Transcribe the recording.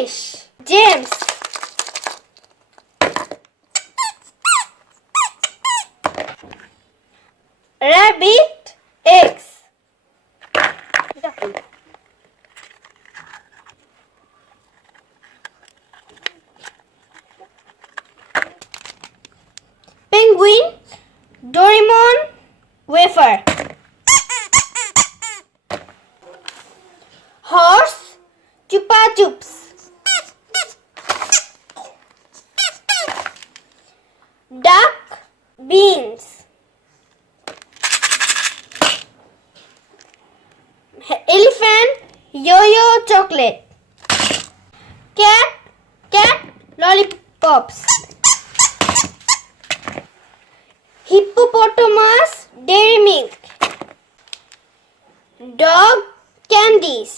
Fish. Gems. Rabbit. Eggs. Penguin. Doraemon. Wafer. Horse. Chupa Chups. Duck. Beans. Elephant. Yo-yo chocolate. Cat. Lollipops. Hippopotamus. Dairy milk. Dog. Candies.